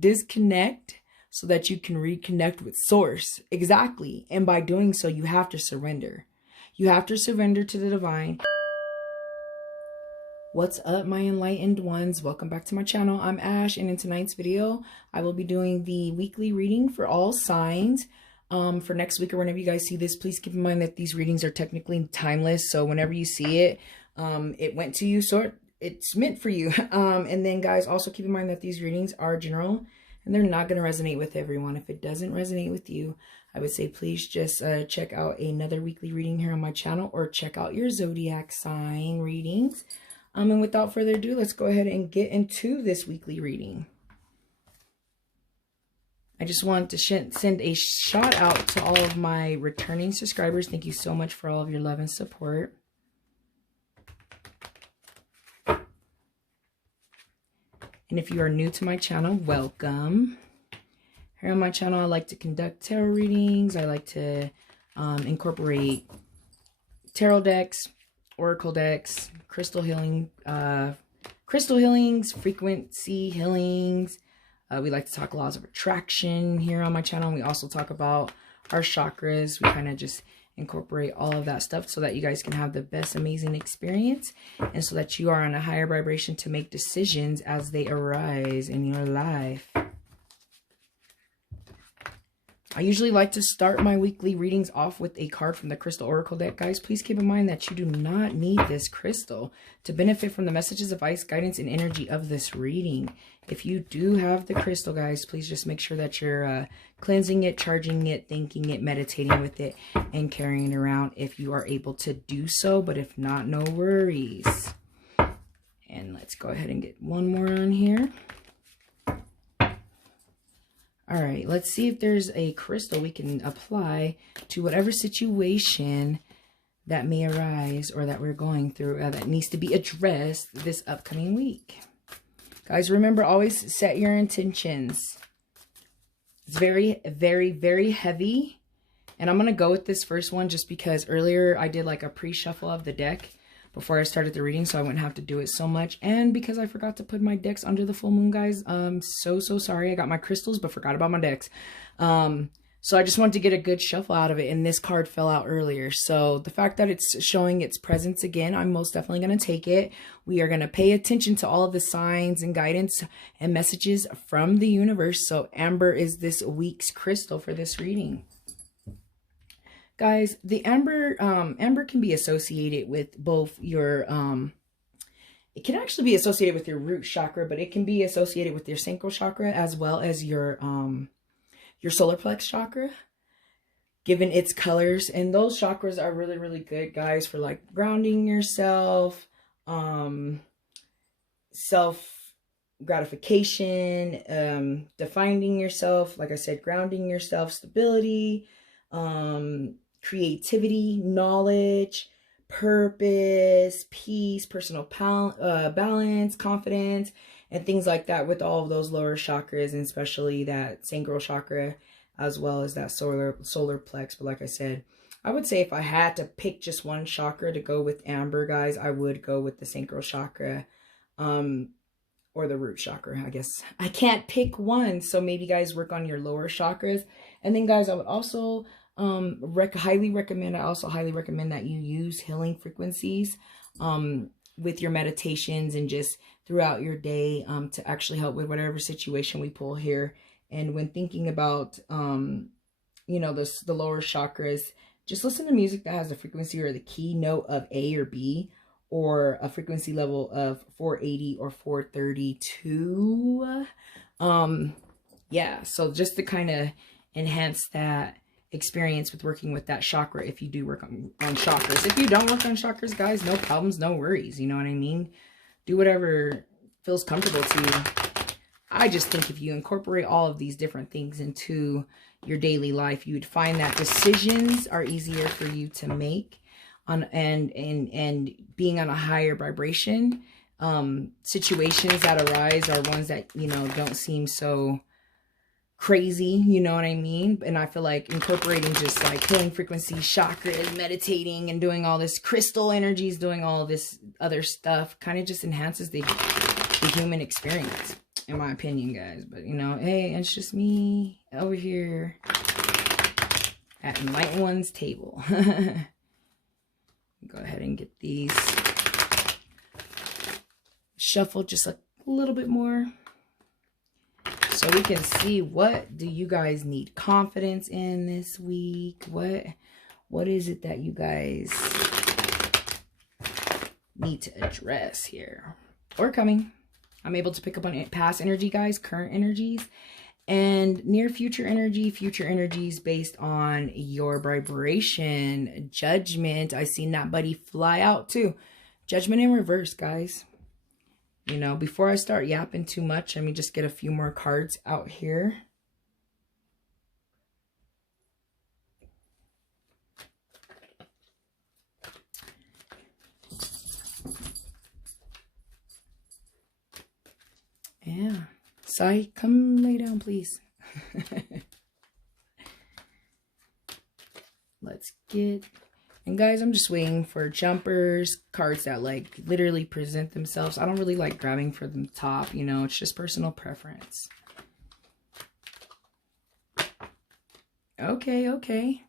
disconnect so that you can reconnect with source. Exactly. And by doing so, you have to surrender. You have to surrender to the divine. What's up, my enlightened ones? Welcome back to my channel. I'm Ash, and in tonight's video, I will be doing the weekly reading for all signs. For next week or whenever you guys see this, please keep in mind that these readings are technically timeless. So whenever you see it, it went to you, so it's meant for you. And then guys, also keep in mind that these readings are general and they're not going to resonate with everyone. If it doesn't resonate with you, I would say please just check out another weekly reading here on my channel, or check out your zodiac sign readings. And without further ado, let's go ahead and get into this weekly reading. I just wanted to send a shout out to all of my returning subscribers. Thank you so much for all of your love and support. And if you are new to my channel, welcome. Here on my channel, I like to conduct tarot readings. I like to incorporate tarot decks, oracle decks, crystal healings, frequency healings. We like to talk laws of attraction here on my channel. We also talk about our chakras. We kind of just incorporate all of that stuff so that you guys can have the best amazing experience, and so that you are on a higher vibration to make decisions as they arise in your life. I usually like to start my weekly readings off with a card from the Crystal Oracle deck. Guys, please keep in mind that you do not need this crystal to benefit from the messages, advice, guidance, and energy of this reading. If you do have the crystal, guys, please just make sure that you're cleansing it, charging it, thinking it, meditating with it, and carrying it around if you are able to do so. But if not, no worries. And let's go ahead and get one more on here. All right, let's see if there's a crystal we can apply to whatever situation that may arise or that we're going through that needs to be addressed this upcoming week. Guys, remember, always set your intentions. It's very, very, very heavy. And I'm going to go with this first one just because earlier I did like a pre-shuffle of the deck before I started the reading, so I wouldn't have to do it so much. And because I forgot to put my decks under the full moon, guys, so sorry. I got my crystals but forgot about my decks. So I just wanted to get a good shuffle out of it, and this card fell out earlier. So the fact that it's showing its presence again, I'm most definitely going to take it. We are going to pay attention to all of the signs and guidance and messages from the universe. So Amber is this week's crystal for this reading. Guys, the amber can be associated with both your, it can actually be associated with your root chakra, but it can be associated with your sacral chakra as well as your solar plex chakra, given its colors. And those chakras are really, really good, guys, for like grounding yourself, self-gratification, defining yourself, like I said, grounding yourself, stability, creativity, knowledge, purpose, peace, personal balance, confidence, and things like that with all of those lower chakras, and especially that sacral chakra as well as that solar plex. But like I said, I would say if I had to pick just one chakra to go with Amber, guys, I would go with the sacral chakra or the root chakra. I guess I can't pick one, so maybe guys work on your lower chakras. And then guys, I would also highly recommend that you use healing frequencies with your meditations and just throughout your day to actually help with whatever situation we pull here. And when thinking about you know, the lower chakras, just listen to music that has a frequency or the key note of A or B, or a frequency level of 480 or 432. Yeah, so just to kind of enhance that experience with working with that chakra if you do work on chakras. If you don't work on chakras, guys, no problems, no worries. You know what I mean? Do whatever feels comfortable to you. I just think if you incorporate all of these different things into your daily life, you would find that decisions are easier for you to make and being on a higher vibration. Situations that arise are ones that, you know, don't seem so crazy, you know what I mean? And I feel like incorporating just like healing frequencies, chakras, meditating, and doing all this crystal energies, doing all this other stuff kind of just enhances the human experience, in my opinion, guys. But, you know, hey, it's just me over here at Enlightened One's table. Go ahead and get these shuffled just a little bit more, so we can see, what do you guys need confidence in this week? What is it that you guys need to address here or coming? I'm able to pick up on past energy, guys, current energies, and near future energies based on your vibration. Judgment. I seen that buddy fly out too. Judgment in reverse, guys. You know, before I start yapping too much, let me just get a few more cards out here. Yeah. Sai, come lay down, please. Let's get... And guys, I'm just waiting for jumpers, cards that like literally present themselves. I don't really like grabbing for the top, you know, it's just personal preference. Okay.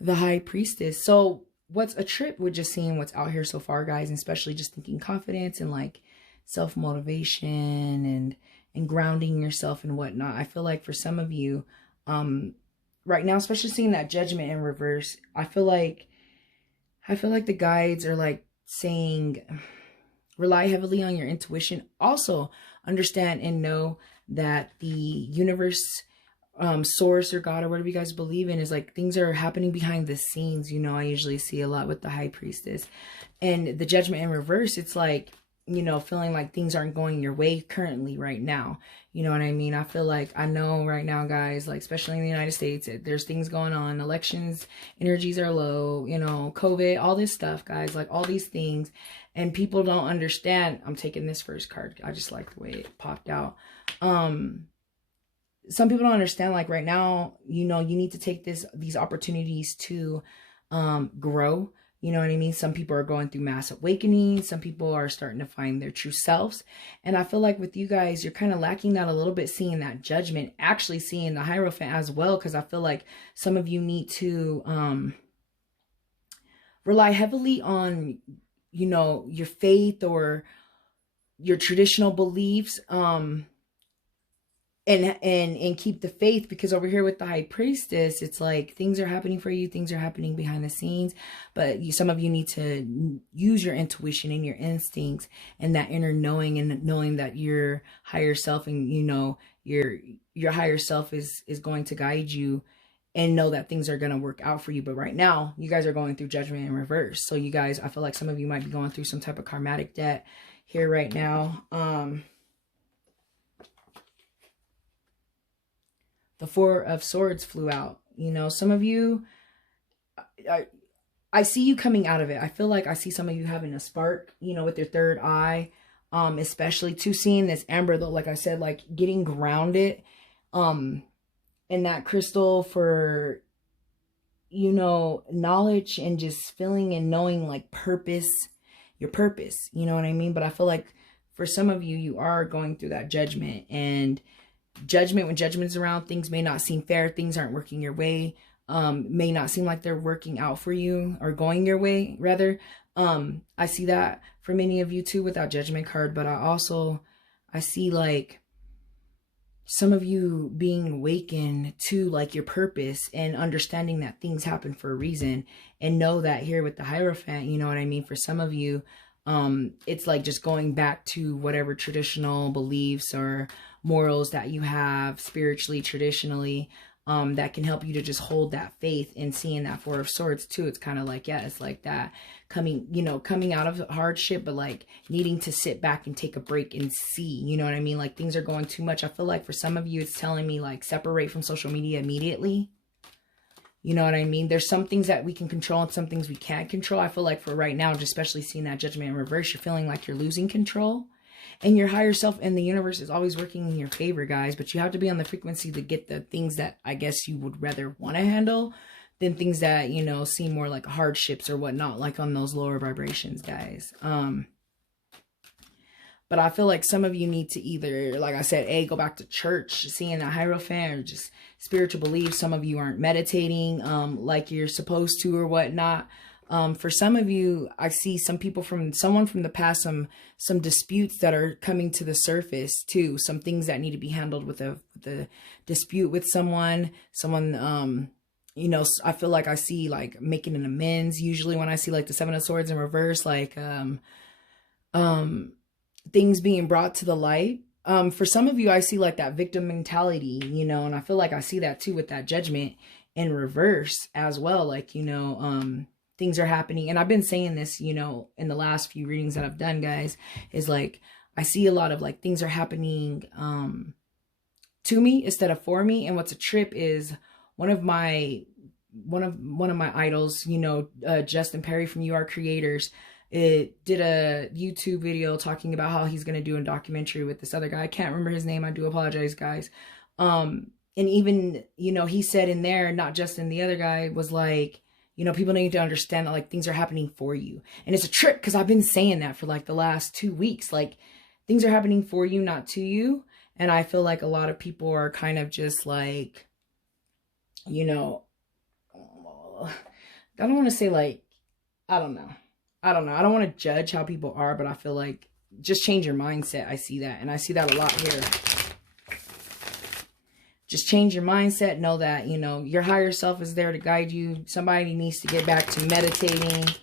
The High Priestess. So what's a trip with just seeing what's out here so far, guys, and especially just thinking confidence and like self-motivation and grounding yourself and whatnot. I feel like for some of you, right now, especially seeing that Judgment in reverse, I feel like the guides are like saying, rely heavily on your intuition. Also, understand and know that the universe, source or God or whatever you guys believe in, is like things are happening behind the scenes. You know, I usually see a lot with the High Priestess and the Judgment in reverse. It's like, you know, feeling like things aren't going your way currently right now. You know what I mean? I feel like, I know right now, guys, like especially in the United States, there's things going on, elections, energies are low, you know, COVID, all this stuff, guys, like all these things, and people don't understand. I'm taking this first card. I just like the way it popped out. Some people don't understand, like right now, you know, you need to take these opportunities to grow. You know what I mean? Some people are going through mass awakening. Some people are starting to find their true selves. And I feel like with you guys, you're kind of lacking that a little bit, seeing that Judgment, actually seeing the Hierophant as well. Because I feel like some of you need to rely heavily on, you know, your faith or your traditional beliefs. And keep the faith, because over here with the High Priestess, it's like things are happening for you, things are happening behind the scenes, but some of you need to use your intuition and your instincts and that inner knowing, and knowing that your higher self and, you know, your higher self is going to guide you, and know that things are going to work out for you. But right now, you guys are going through Judgment in reverse. So you guys, I feel like some of you might be going through some type of karmatic debt here right now. The Four of Swords flew out. You know, some of you, I see you coming out of it. I feel like I see some of you having a spark, you know, with your third eye, especially to seeing this amber, though, like I said, like getting grounded, in that crystal for, you know, knowledge and just feeling and knowing like purpose, your purpose, you know what I mean? But I feel like for some of you, you are going through that Judgment, and Judgment, when Judgment's around, things may not seem fair, things aren't working your way, may not seem like they're working out for you, or going your way rather. I see that for many of you too with that Judgment card, but I see like some of you being awakened to like your purpose and understanding that things happen for a reason, and know that here with the Hierophant, you know what I mean? For some of you, it's like just going back to whatever traditional beliefs or morals that you have spiritually, traditionally, that can help you to just hold that faith. And seeing that Four of Swords too, it's kind of like, yeah, it's like that coming out of hardship, but like needing to sit back and take a break and see, you know what I mean? Like things are going too much. I feel like for some of you, it's telling me like separate from social media immediately. You know what I mean? There's some things that we can control and some things we can't control. I feel like for right now, especially seeing that Judgment in reverse, you're feeling like you're losing control. And your higher self and the universe is always working in your favor, guys. But you have to be on the frequency to get the things that I guess you would rather want to handle than things that, you know, seem more like hardships or whatnot, like on those lower vibrations, guys. But I feel like some of you need to either, like I said, A, go back to church, seeing a Hierophant, or just spiritual beliefs. Some of you aren't meditating like you're supposed to or whatnot. For some of you, I see someone from the past, some disputes that are coming to the surface too. Some things that need to be handled with the dispute with someone, you know, I feel like I see like making an amends. Usually when I see like the Seven of Swords in reverse, like, things being brought to the light. For some of you, I see like that victim mentality, you know, and I feel like I see that too with that Judgment in reverse as well. Like, you know, things are happening. And I've been saying this, you know, in the last few readings that I've done, guys, is like, I see a lot of like things are happening, to me instead of for me. And what's a trip is one of my idols, you know, Justin Perry from You Are Creators, it did a YouTube video talking about how he's going to do a documentary with this other guy. I can't remember his name. I do apologize, guys. And even, you know, he said in there, not Justin, the other guy was like, you know, people need to understand that like things are happening for you. And it's a trip because I've been saying that for like the last 2 weeks, like things are happening for you, not to you. And I feel like a lot of people are kind of just like, you know, I don't want to say like, I don't know. I don't want to judge how people are, but I feel like just change your mindset. I see that. And I see that a lot here. Just change your mindset. Know that, you know, your higher self is there to guide you. Somebody needs to get back to meditating.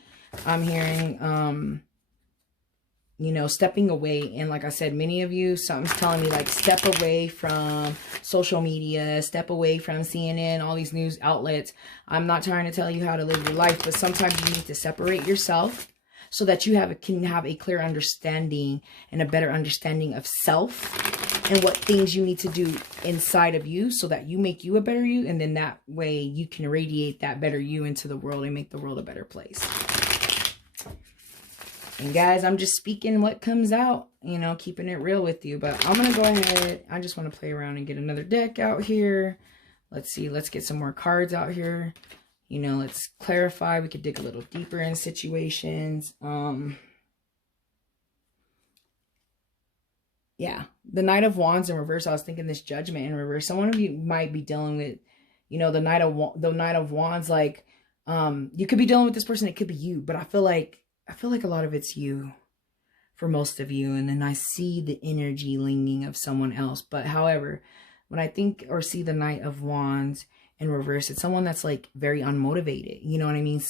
I'm hearing, you know, stepping away. And like I said, many of you, something's telling me like step away from social media, step away from CNN, all these news outlets. I'm not trying to tell you how to live your life, but sometimes you need to separate yourself so that you can have a clear understanding and a better understanding of self and what things you need to do inside of you so that you make you a better you. And then that way you can radiate that better you into the world and make the world a better place. And guys, I'm just speaking what comes out, you know, keeping it real with you. But I'm going to go ahead. I just want to play around and get another deck out here. Let's see. Let's get some more cards out here. You know, let's clarify. We could dig a little deeper in situations. Yeah. The Knight of Wands in reverse. I was thinking this Judgment in reverse. Some of you might be dealing with, you know, the Knight of Wands. Like, you could be dealing with this person. It could be you. But I feel like a lot of it's you for most of you. And then I see the energy lingering of someone else. But however, when I think or see the Knight of Wands in reverse, it's someone that's like very unmotivated. You know what I mean?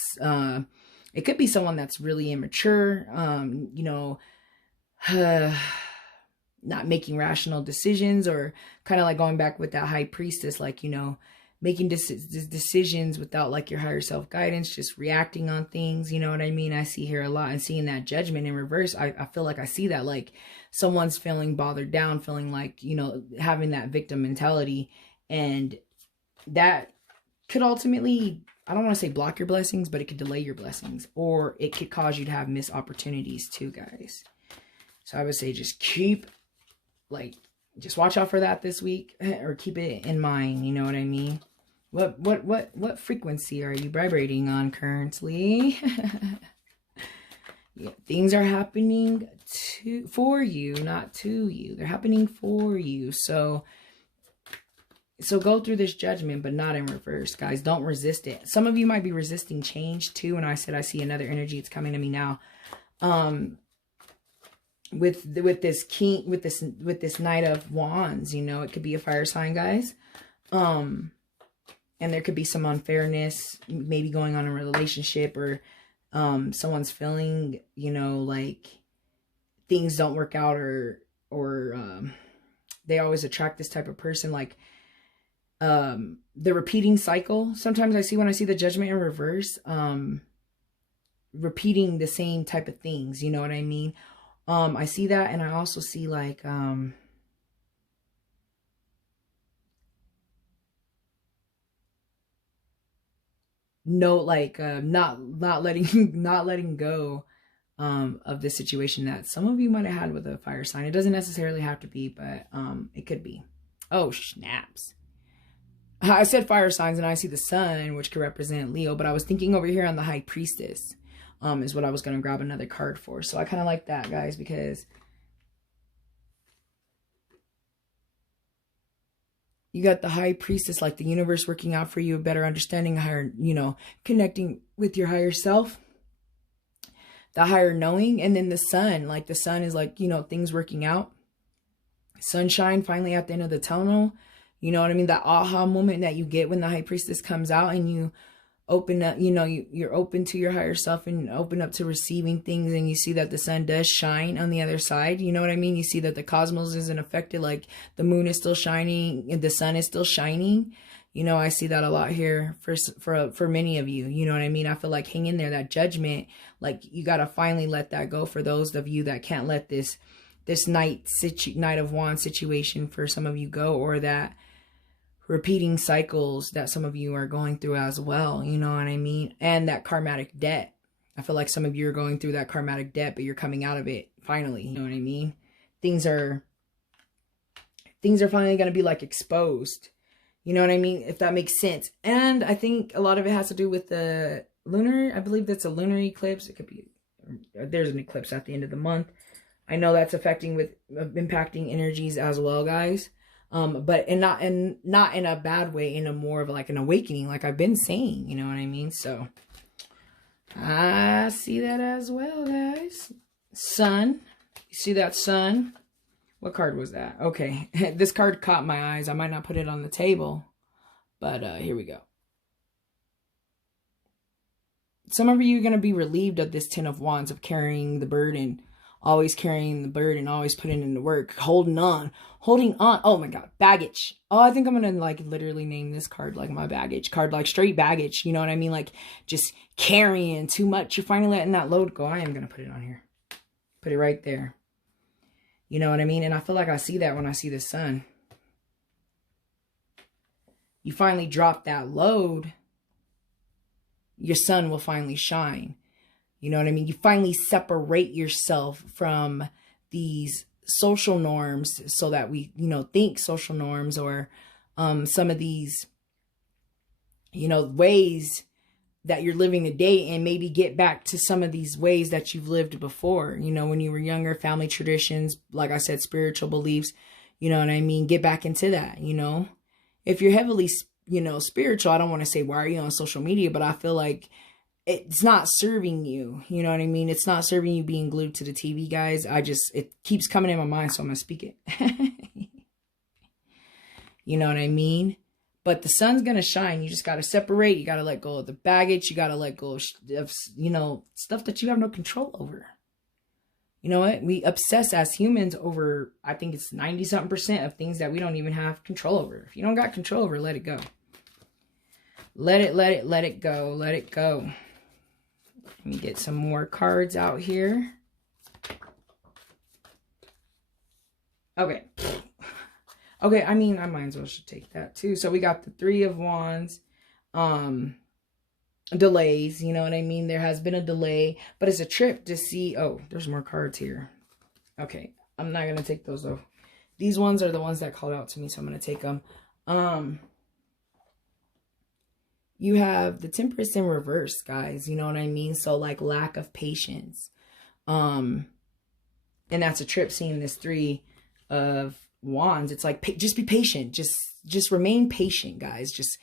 It could be someone that's really immature, you know, not making rational decisions, or kind of like going back with that High Priestess, like, you know, making decisions without like your higher self guidance, just reacting on things. You know what I mean? I see here a lot, and seeing that Judgment in reverse, I feel like I see that like someone's feeling bothered down, feeling like, you know, having that victim mentality, and that could ultimately, I don't want to say block your blessings, but it could delay your blessings, or it could cause you to have missed opportunities too, guys. So I would say just just watch out for that this week, or keep it in mind. You know what I mean? What frequency are you vibrating on currently? Yeah, things are happening for you, not to you. They're happening for you. So go through this Judgment, but not in reverse, guys. Don't resist it. Some of you might be resisting change too. And I said, I see another energy. It's coming to me now. With this Knight of Wands, you know, it could be a fire sign, guys. And there could be some unfairness maybe going on in a relationship, or someone's feeling, you know, like things don't work out, or they always attract this type of person, like the repeating cycle. Sometimes I see, when I see the Judgment in reverse, repeating the same type of things, you know what I mean? I see that, and I also see like not letting go of this situation that some of you might have had with a fire sign. It doesn't necessarily have to be, but it could be. Oh, snaps. I said fire signs, and I see the sun, which could represent Leo, but I was thinking over here on the High Priestess, is what I was going to grab another card for. So I kind of like that, guys, because You got the high priestess, like the universe working out for you, a better understanding, a higher, you know, connecting with your higher self, the higher knowing. And then the sun, like the sun is like, you know, things working out. Sunshine finally at the end of the tunnel. You know what I mean? That aha moment that you get when the high priestess comes out and you open up, you know, you're open to your higher self and open up to receiving things, and you see that the sun does shine on the other side. You know what I mean? You see that the cosmos isn't affected, like the moon is still shining and the sun is still shining. You know, I see that a lot here for many of you. You know what I mean? I feel like hang in there, that judgment, like you got to finally let that go for those of you that can't let this Knight of Wands situation for some of you go, or that repeating cycles that some of you are going through as well. You know what I mean? And that karmatic debt. I feel like some of you are going through that karmatic debt, but you're coming out of it finally. You know what I mean? Things are finally going to be like exposed. You know what I mean? If that makes sense. And I think a lot of it has to do with the lunar. I believe that's a lunar eclipse. It could be, there's an eclipse at the end of the month. I know that's impacting energies as well, guys. But not in a bad way, in a more of like an awakening, like I've been saying, you know what I mean? So I see that as well, guys. Sun. You see that sun? What card was that? Okay. This card caught my eyes. I might not put it on the table, but here we go. Some of you are going to be relieved of this 10 of Wands, of carrying the burden, always carrying the burden, always putting in the work, holding on. Oh my God, baggage. Oh, I think I'm going to like literally name this card like my baggage card, like straight baggage. You know what I mean? Like just carrying too much. You're finally letting that load go. I am going to put it on here. Put it right there. You know what I mean? And I feel like I see that when I see the sun. You finally drop that load, your sun will finally shine. You know what I mean? You finally separate yourself from these social norms, so that we, you know, think social norms, or some of these, you know, ways that you're living today, and maybe get back to some of these ways that you've lived before. You know, when you were younger, family traditions, like I said, spiritual beliefs, you know what I mean? Get back into that, you know? If you're heavily, you know, spiritual, I don't want to say, why are you on social media? But I feel like it's not serving you. You know what I mean? It's not serving you being glued to the TV, guys. It keeps coming in my mind, so I'm going to speak it. You know what I mean? But the sun's going to shine. You just got to separate. You got to let go of the baggage. You got to let go of, you know, stuff that you have no control over. You know what? We obsess as humans over, I think it's 90-something% of things that we don't even have control over. If you don't got control over, let it go. Let it go. Let it go. Let me get some more cards out here. Okay. Okay, I mean, I might as well should take that too. So we got the 3 of Wands. Delays, you know what I mean? There has been a delay, but it's a trip to see. Oh, there's more cards here. Okay, I'm not going to take those though. These ones are the ones that called out to me, so I'm going to take them. You have the Temperance in reverse, guys. You know what I mean? So like lack of patience. And that's a trip, seeing this 3 of Wands. It's like, just be patient. Just remain patient, guys. Just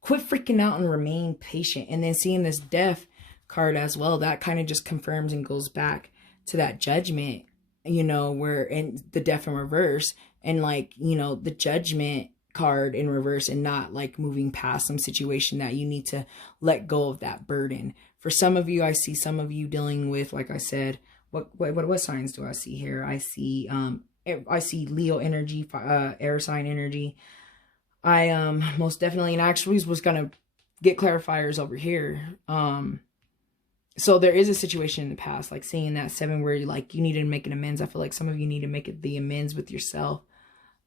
quit freaking out and remain patient. And then seeing this Death card as well, that kind of just confirms and goes back to that Judgment, you know, where in the Death in reverse, and like, you know, the Judgment card in reverse, and not like moving past some situation that you need to let go of that burden. For some of you, I see some of you dealing with, like I said, what signs do I see here? I see Leo energy, air sign energy. I most definitely, and actually was gonna get clarifiers over here. So there is a situation in the past, like seeing that 7 where like you needed to make an amends. I feel like some of you need to make the amends with yourself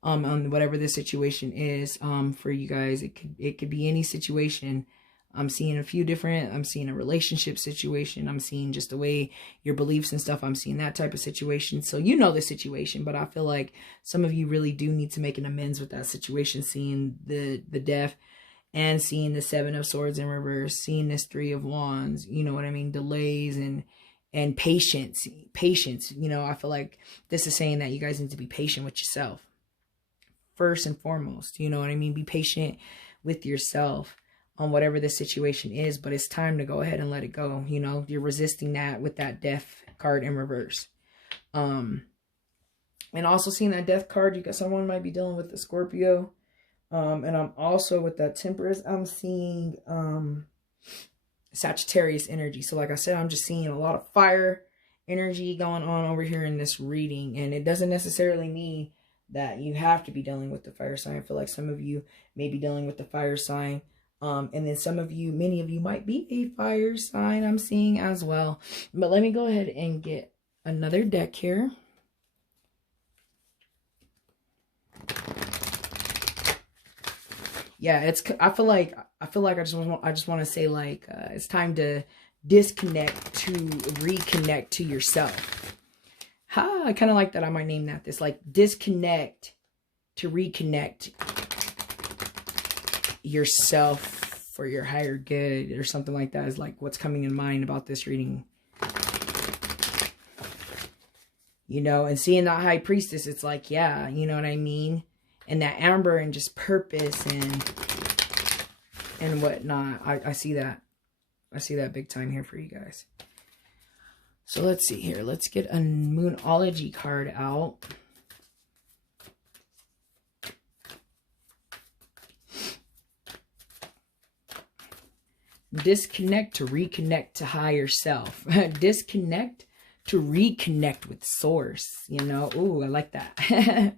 on whatever the situation is. For you guys, it could be any situation. I'm seeing a few different, I'm seeing a relationship situation. I'm seeing just the way your beliefs and stuff. I'm seeing that type of situation. So you know the situation, but I feel like some of you really do need to make an amends with that situation. Seeing the Death and seeing the 7 of Swords in reverse, seeing this 3 of Wands, you know what I mean? Delays and patience. You know, I feel like this is saying that you guys need to be patient with yourself. first and foremost. You know what I mean? Be patient with yourself on whatever the situation is, but it's time to go ahead and let it go. You know, you're resisting that with that death card in reverse. And also seeing that death card, you got someone might be dealing with the Scorpio. And I'm also with that Temperance, I'm seeing Sagittarius energy. So like I said, I'm just seeing a lot of fire energy going on over here in this reading. And it doesn't necessarily mean that you have to be dealing with the fire sign. I feel like some of you may be dealing with the fire sign. And then some of you, many of you might be a fire sign, I'm seeing as well. But let me go ahead and get another deck here. Yeah, I feel like I just want to say, like, it's time to disconnect to reconnect to yourself. I kind of like that. I might name that this, like, disconnect to reconnect yourself for your higher good or something like that is like what's coming in mind about this reading. You know, and seeing that High Priestess, it's like, yeah, you know what I mean? And that amber and just purpose and whatnot. I see that. I see that big time here for you guys. So let's see here. Let's get a Moonology card out. Disconnect to reconnect to higher self. Disconnect to reconnect with source. You know, ooh, I like that.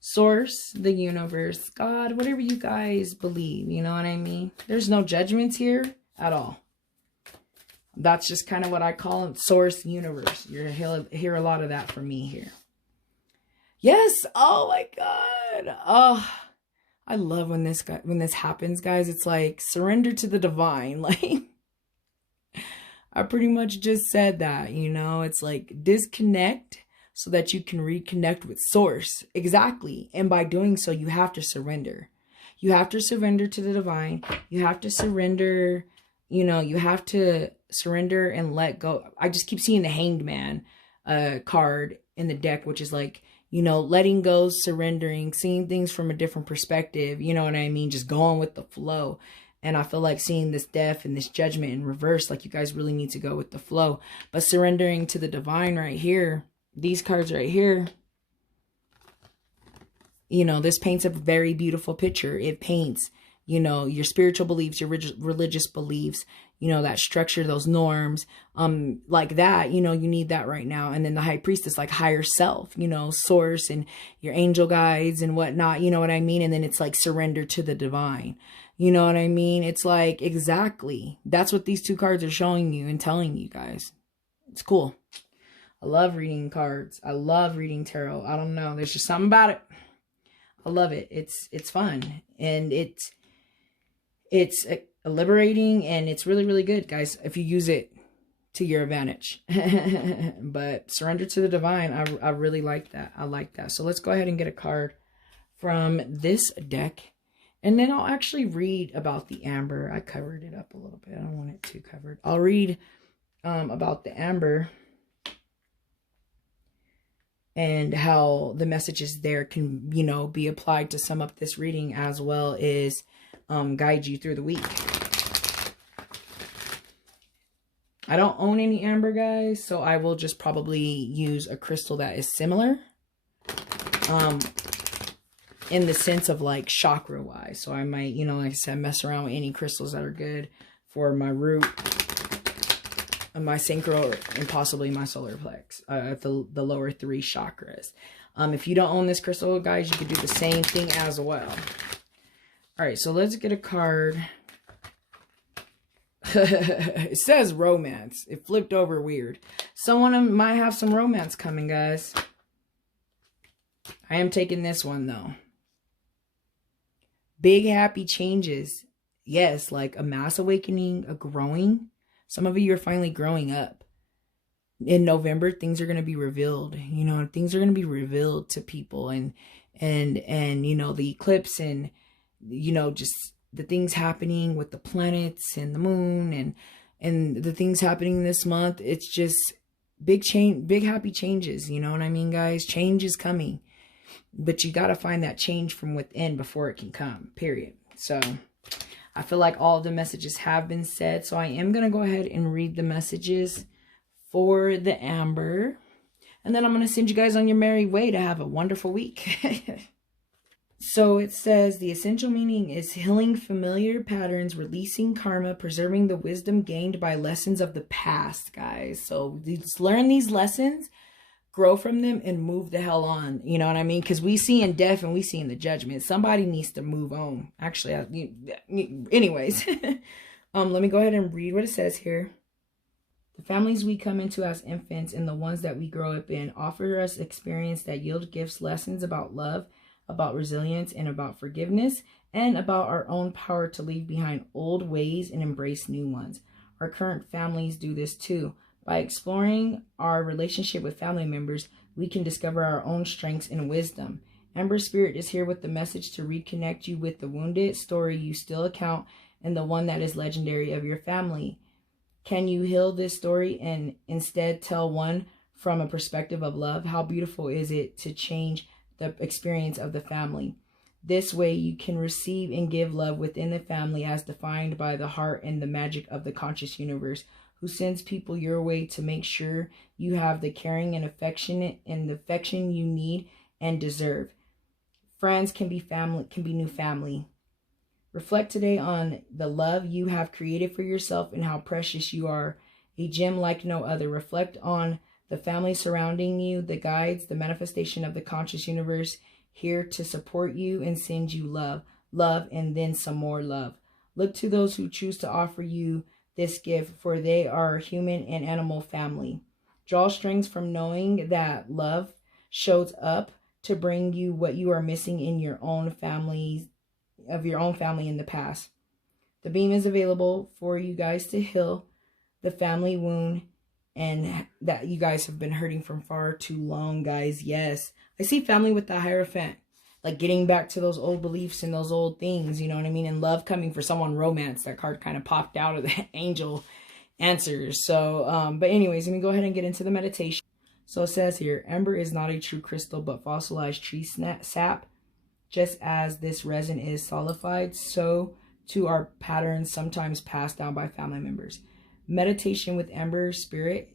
Source, the universe, God, whatever you guys believe, you know what I mean? There's no judgments here at all. That's just kind of what I call it, source, universe. You're going to hear a lot of that from me here. Yes, oh my God. Oh, I love when this happens, guys. It's like surrender to the divine. Like, I pretty much just said that, you know? It's like disconnect so that you can reconnect with source. Exactly. And by doing so, you have to surrender. You have to surrender to the divine. You have to surrender, you know, you have to surrender and let go. I just keep seeing the Hanged Man card in the deck, which is like, you know, letting go, surrendering, seeing things from a different perspective. You know what I mean? Just going with the flow. And I feel like seeing this death and this judgment in reverse, like you guys really need to go with the flow. But surrendering to the divine right here, these cards right here, you know, this paints a very beautiful picture. It paints, you know, your spiritual beliefs, your religious beliefs, you know, that structure, those norms, like that, you know, you need that right now. And then the High Priestess, like higher self, you know, source and your angel guides and whatnot, you know what I mean? And then it's like surrender to the divine. You know what I mean? It's like, exactly. That's what these two cards are showing you and telling you guys. It's cool. I love reading cards. I love reading tarot. I don't know. There's just something about it. I love it. It's fun. And it's liberating, and it's really, really good, guys, if you use it to your advantage. But surrender to the divine. I really like that. I like that. So let's go ahead and get a card from this deck. And then I'll actually read about the amber. I covered it up a little bit. I don't want it too covered. I'll read about the amber and how the messages there can, you know, be applied to sum up this reading, as well as guide you through the week. I don't own any amber, guys, so I will just probably use a crystal that is similar. In the sense of like chakra wise. So I might, you know, like I said, mess around with any crystals that are good for my root, and my synchro, and possibly my solar plex, the lower three chakras. If you don't own this crystal, guys, you can do the same thing as well. All right, so let's get a card. It says romance. It flipped over weird. Someone might have some romance coming, guys. I am taking this one, though. Big happy changes. Yes, like a mass awakening, a growing. Some of you are finally growing up. In November, things are going to be revealed. You know, things are going to be revealed to people. And you know, the eclipse and, you know, just the things happening with the planets and the moon and the things happening this month. It's just big change, big happy changes. You know what I mean, guys? Change is coming. But you got to find that change from within before it can come, period. So I feel like all the messages have been said. So I am going to go ahead and read the messages for the Amber. And then I'm going to send you guys on your merry way to have a wonderful week. So it says the essential meaning is healing familiar patterns, releasing karma, preserving the wisdom gained by lessons of the past, guys. So just learn these lessons, grow from them, and move the hell on. You know what I mean? Because we see in death and we see in the judgment. Somebody needs to move on. Actually, anyways. Let me go ahead and read what it says here. The families we come into as infants and the ones that we grow up in offer us experience that yield gifts, lessons about love, about resilience, and about forgiveness, and about our own power to leave behind old ways and embrace new ones. Our current families do this too. By exploring our relationship with family members, we can discover our own strengths and wisdom. Amber Spirit is here with the message to reconnect you with the wounded story you still account and the one that is legendary of your family. Can you heal this story and instead tell one from a perspective of love? How beautiful is it to change the experience of the family? This way you can receive and give love within the family as defined by the heart and the magic of the conscious universe, who sends people your way to make sure you have the caring and affectionate and the affection you need and deserve. Friends can be family, can be new family. Reflect today on the love you have created for yourself and how precious you are, a gem like no other. Reflect on the family surrounding you, the guides, the manifestation of the conscious universe here to support you and send you love, and then some more love. Look to those who choose to offer you this gift, for they are human and animal family. Draw strength from knowing that love shows up to bring you what you are missing in your own family, of your own family in the past. The beam is available for you guys to heal the family wound and that you guys have been hurting from far too long, guys. Yes, I see family with the Hierophant, like getting back to those old beliefs and those old things, you know what I mean? And love coming for someone, romance. That card kind of popped out of the angel answers. So but anyways, let me go ahead and get into the meditation. So it says here, Ember is not a true crystal but fossilized tree sap. Just as this resin is solidified, so too are patterns sometimes passed down by family members. Meditation with Ember Spirit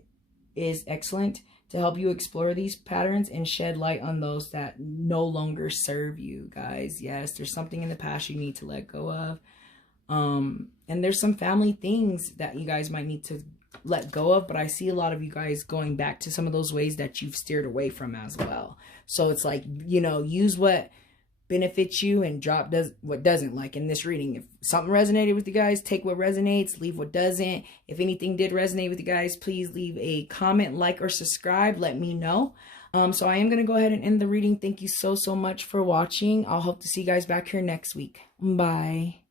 is excellent to help you explore these patterns and shed light on those that no longer serve you, guys. Yes, there's something in the past you need to let go of. And there's some family things that you guys might need to let go of, but I see a lot of you guys going back to some of those ways that you've steered away from as well. So it's like, you know, use what benefits you and drop what doesn't. Like in this reading, if something resonated with you guys, take what resonates, leave what doesn't. If anything did resonate with you guys, please leave a comment, like, or subscribe. Let me know. So I am going to go ahead and end the reading. Thank you so much for watching. I'll hope to see you guys back here next week. Bye.